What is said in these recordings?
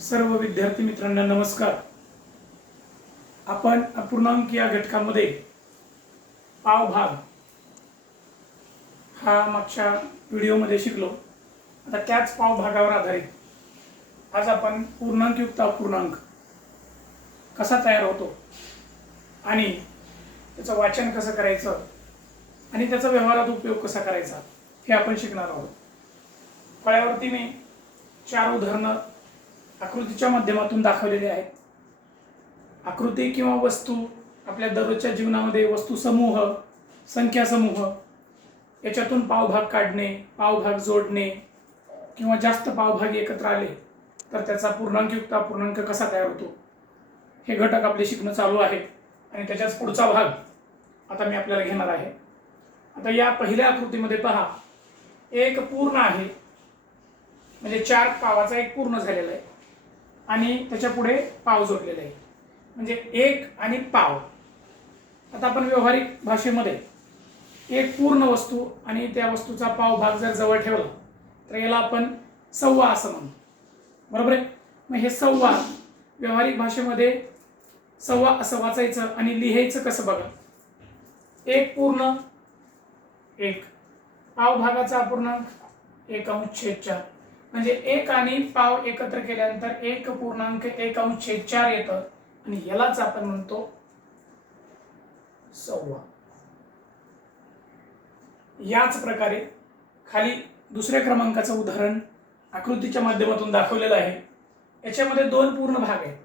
सर्व विद्यार्थी मित्रांना नमस्कार। आपण अपूर्णांक या घटकामध्ये पावभाग हा मागच्या व्हिडिओमध्ये शिकलो। आता त्याच पावभागावर आधारित आज आपण पूर्णांकयुक्त अपूर्णांक कसा तयार होतो आणि त्याचं वाचन कसं करायचं आणि त्याचा व्यवहारात उपयोग कसा करायचा हे आपण शिकणार आहोत। फळ्यावरती मी 4 उदाहरणं आकृतीच्या माध्यमातून दाखवलेले आहेत। आकृती किंवा वस्तू आपल्या दररोजच्या जीवनामध्ये वस्तू समूह, संख्या समूह याच्यातून पावभाग काढणे, पावभाग जोडणे किंवा जास्त पावभाग एकत्र आले तर त्याचा पूर्णांकयुक्त अपूर्णांक कसा तयार होतो हे घटक आपले शिकणं चालू आहे आणि त्याच्याच पुढचा भाग आता मी आपल्याला घेणार आहे। आता या पहिल्या आकृतीमध्ये पहा, एक पूर्ण आहे म्हणजे 4 पावाचा एक पूर्ण झालेला आहे आणि त्याच्या पुढे पाव जोडलेला आहे म्हणजे 1 आणि पाव। आता आपण व्यावहारिक भाषेमध्ये एक पूर्ण वस्तू आणि त्या वस्तूचा पाव भाग जर जवळ ठेवला तर याला आपण सव्वा असं म्हणतो, बरोबर आहे। मग हे सव्वा व्यावहारिक भाषेमध्ये सव्वा असं वाचायचं आणि लिहायचं कसं बघा, एक पूर्ण 1, पाव भागाचा अपूर्णांक 1/4 म्हणजे 1 आणि पाव एकत्र केल्यानंतर 1.1/4 येतं आणि यालाच आपण म्हणतो सव्वा। याच प्रकारे खाली दुसऱ्या क्रमांकाचं उदाहरण आकृतीच्या माध्यमातून दाखवलेलं आहे। याच्यामध्ये 2 पूर्ण भाग आहेत।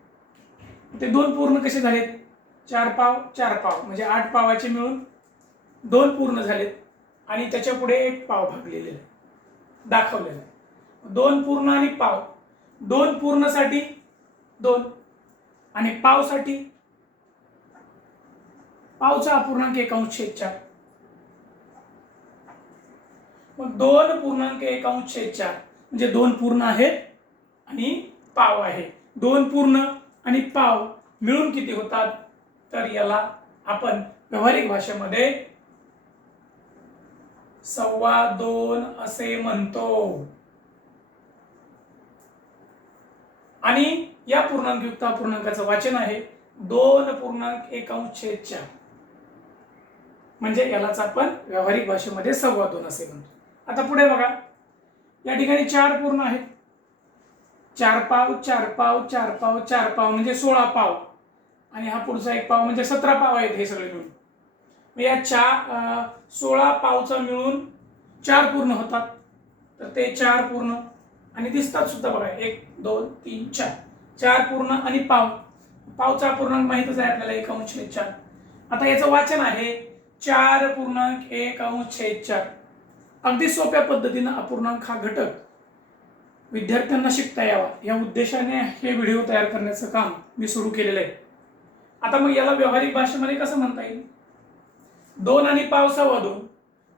ते 2 पूर्ण कसे झालेत, 4 पाव 4 पाव म्हणजे 8 पावाचे मिळून 2 पूर्ण झालेत आणि त्याच्या पुढे 1 पाव भाग लिहिलेला आहे, दाखवलेला आहे। 2 पूर्ण आणि पाव, 2 पूर्ण साठी 2 आणि पाव साठी पावचा अपूर्णांक 1/4। मग 2.1/4 म्हणजे 2 पूर्ण आहेत आणि पाव आहे। 2 पूर्ण आणि पाव मिळून किती होतात तर याला आपण व्यावहारिक भाषेमध्ये 2.25 असे म्हणतो। आणि या पूर्णांकयुक्त अपूर्णांकाचं वाचन आहे 2.1/4 म्हणजे यालाच आपण व्यावहारिक भाषेमध्ये 2.25 असे म्हणतो। आता पुढे बघा, या ठिकाणी 4 पूर्ण आहेत, 4 पाव 4 पाव 4 पाव 4 पाव म्हणजे 16 पाव आणि हा पुढचा 1 पाव म्हणजे 17 पाव आहेत हे सगळे मिळून। मग या 16 पावचा मिळून 4 पूर्ण होतात तर ते 4 पूर्ण आणि दिसतात सुद्धा बघा, 1 2 3 4 4 पूर्ण आणि पाव, पावचा अपूर्णांक माहितच आहे आपल्याला 1/4। आता याचं वाचन आहे 4.1/4। अगदी सोप्या पद्धतीने अपूर्णांक हा घटक विद्यार्थ्यांना शिकता यावा या उद्देशाने हे व्हिडिओ तयार करण्याचं काम मी सुरू केलेलं आहे। आता मग याला व्यावहारिक भाषेमध्ये कसं म्हणता येईल, 2 आणि पाव 2.25,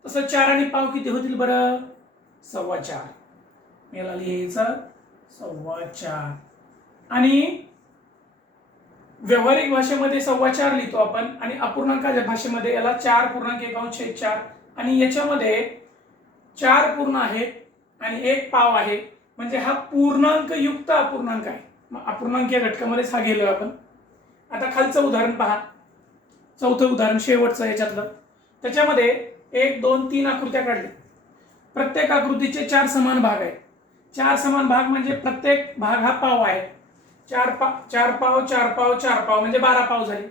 तसं 4 आणि पाव किती होतील बरं, 4.25। याला लिहायचं 4.25 आणि व्यावहारिक भाषेमध्ये 4.25 लिहितो आपण आणि अपूर्णांकाच्या भाषेमध्ये याला 4.1/4 आणि याच्यामध्ये 4 पूर्ण आहेत आणि 1 पाव आहे म्हणजे हा पूर्णांक युक्त अपूर्णांक आहे। मग अपूर्णांक या घटकामध्येच हा गेलो आपण। आता खालचं उदाहरण पहा, चौथं उदाहरण शेवटचं याच्यातलं, त्याच्यामध्ये 1 2 3 आकृत्या काढल्या, प्रत्येक आकृतीचे 4 समान भाग आहेत। 4 समान भाग म्हणजे प्रत्येक भाग हा पाव आहे। 4 पाव 4 पाव 4 पाव 4 पाव म्हणजे 12 पाव झाले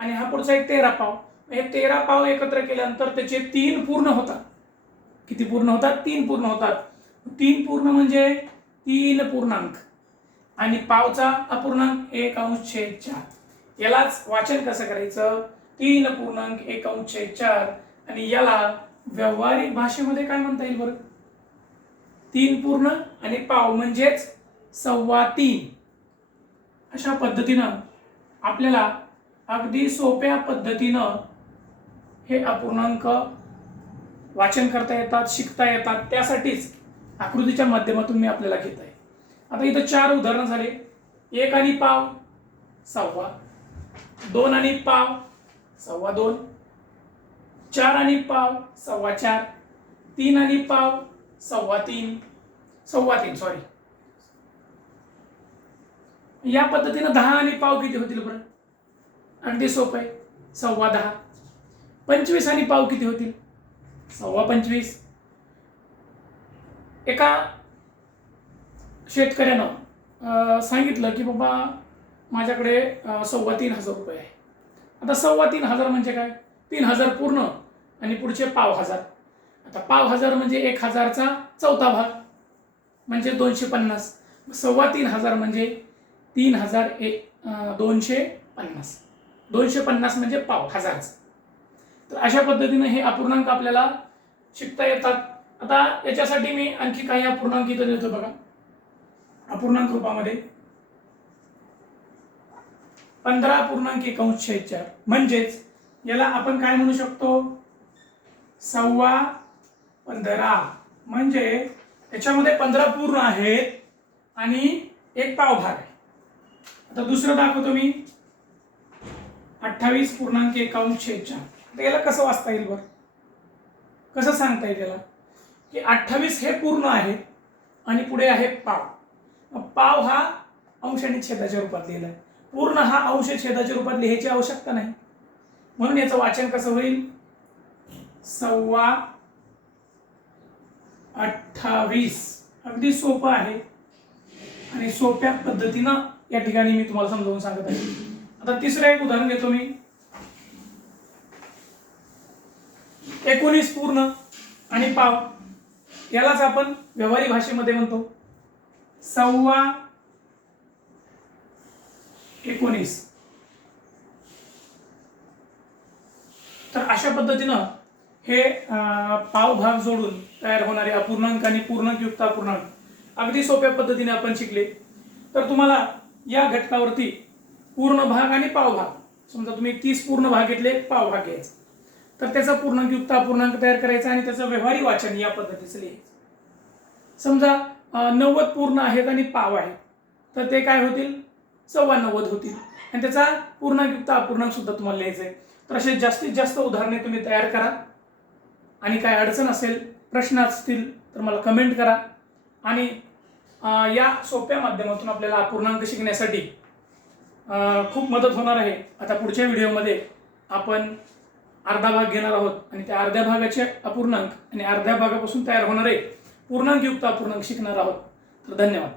आणि हा पुढचा एक 13 पाव। हे 13 पाव एकत्र केल्यानंतर त्याचे 3 पूर्ण होतात। किती पूर्ण होतात, 3 पूर्ण होतात। 3 पूर्ण म्हणजे 3 पूर्णांक आणि पावचा अपूर्णांक 1/4। यालाच वाचन कसं करायचं, 3.1/4 आणि याला व्यावहारिक भाषेमध्ये काय म्हणता येईल बरं, 3 पूर्ण आणि पाव म्हणजेच 3.25। अशा पद्धतीनं आपल्याला अगदी सोप्या पद्धतीनं हे अपूर्णांक वाचन करता येतात, शिकता येतात। त्यासाठीच आकृतीच्या माध्यमातून मी आपल्याला घेत आहे। आता इथं 4 उदाहरणं झाले, 1 आणि पाव 2.25, 2 आणि पाव 2.25, 4 आणि पाव 4.25, 3 आणि पाव 3.25 सॉरी या पद्धतीनं 10 आणि पाव किती होतील बरं? अगदी सोपं आहे, 10.25. 25 आणि पाव किती होतील? 25.25. एका शेतकऱ्यानं सांगितलं की बाबा माझ्याकडे 3,500 रुपये आहे. आता 3,500 म्हणजे काय? 3,000 पूर्ण आणि पुढचे 5,000. आता 5,000 म्हणजे 1,000चा चौथा भाग म्हणजे 250. 3,500 म्हणजे 3,250. 250 म्हणजे 5,000. तर अशा पद्धतीने हे अपूर्णांक आपल्याला शिकता येतात. आता याच्यासाठी मी आणखी काही अपूर्णांक इथं देतो बघा. अपूर्णांक रूपामध्ये 15.1 म्हणजेच याला आपण काय म्हणू शकतो? 15.25 म्हणजे याच्यामध्ये 15 पूर्ण आहेत आणि एक पाव भाग आहे. आता दुसरं दाखवतो मी 28.1. याला कसं वाचता येईल बरं? कसं सांगता येईल याला की 28 हे पूर्ण आहे आणि पुढे आहे पाव. पाव हा अंश आणि छेदाच्या रूपात लिहिला आहे. पूर्ण हा अंश छेदाच्या रूपात लिहायची आवश्यकता नाही, म्हणून याचं वाचन कसं होईल? 28. अगदी सोपं आहे आणि सोप्या पद्धतीनं या ठिकाणी मी तुम्हाला समजावून सांगत आहे. आता तिसरं एक उदाहरण घेतो मी. 19 पूर्ण आणि पाव, यालाच आपण व्यवहारी भाषेमध्ये म्हणतो 19.25. तर अशा पद्धतीनं हे पाव भाग जोडून तयार होणारे अपूर्णांक आणि पूर्णांकयुक्त अपूर्णांक अगदी सोप्या पद्धतीने आपण शिकले. तर तुम्हाला या घटकावरती पूर्ण भाग आणि पाव भाग, समजा तुम्ही 30 पूर्ण भाग घेतले, पाव भाग घ्यायचा, तर त्याचा पूर्णांकयुक्त अपूर्णांक तयार करायचा आणि त्याचं व्यवहारी वाचन या पद्धतीचं लिहायचं. समजा 90 पूर्ण आहेत आणि पाव आहेत, तर ते काय होतील? 90.25 होतील आणि त्याचा पूर्णांकयुक्त अपूर्णांक सुद्धा तुम्हाला लिहायचं आहे. तर असे जास्तीत जास्त उदाहरणे तुम्ही तयार करा आणि काय अडचण असेल, प्रश्न असतील तर मला कमेंट करा. आणि या सोप्या माध्यमातून आपल्याला अपूर्णांक शिकण्यासाठी खूप मदत होणार आहे. आता पुढच्या व्हिडिओमध्ये आपण अर्धा भाग घेणार आहोत आणि त्या अर्ध्या भागाचे अपूर्णांक आणि अर्ध्या भागापासून तयार होणारे पूर्णांकयुक्त अपूर्णांक शिकणार आहोत. तर धन्यवाद.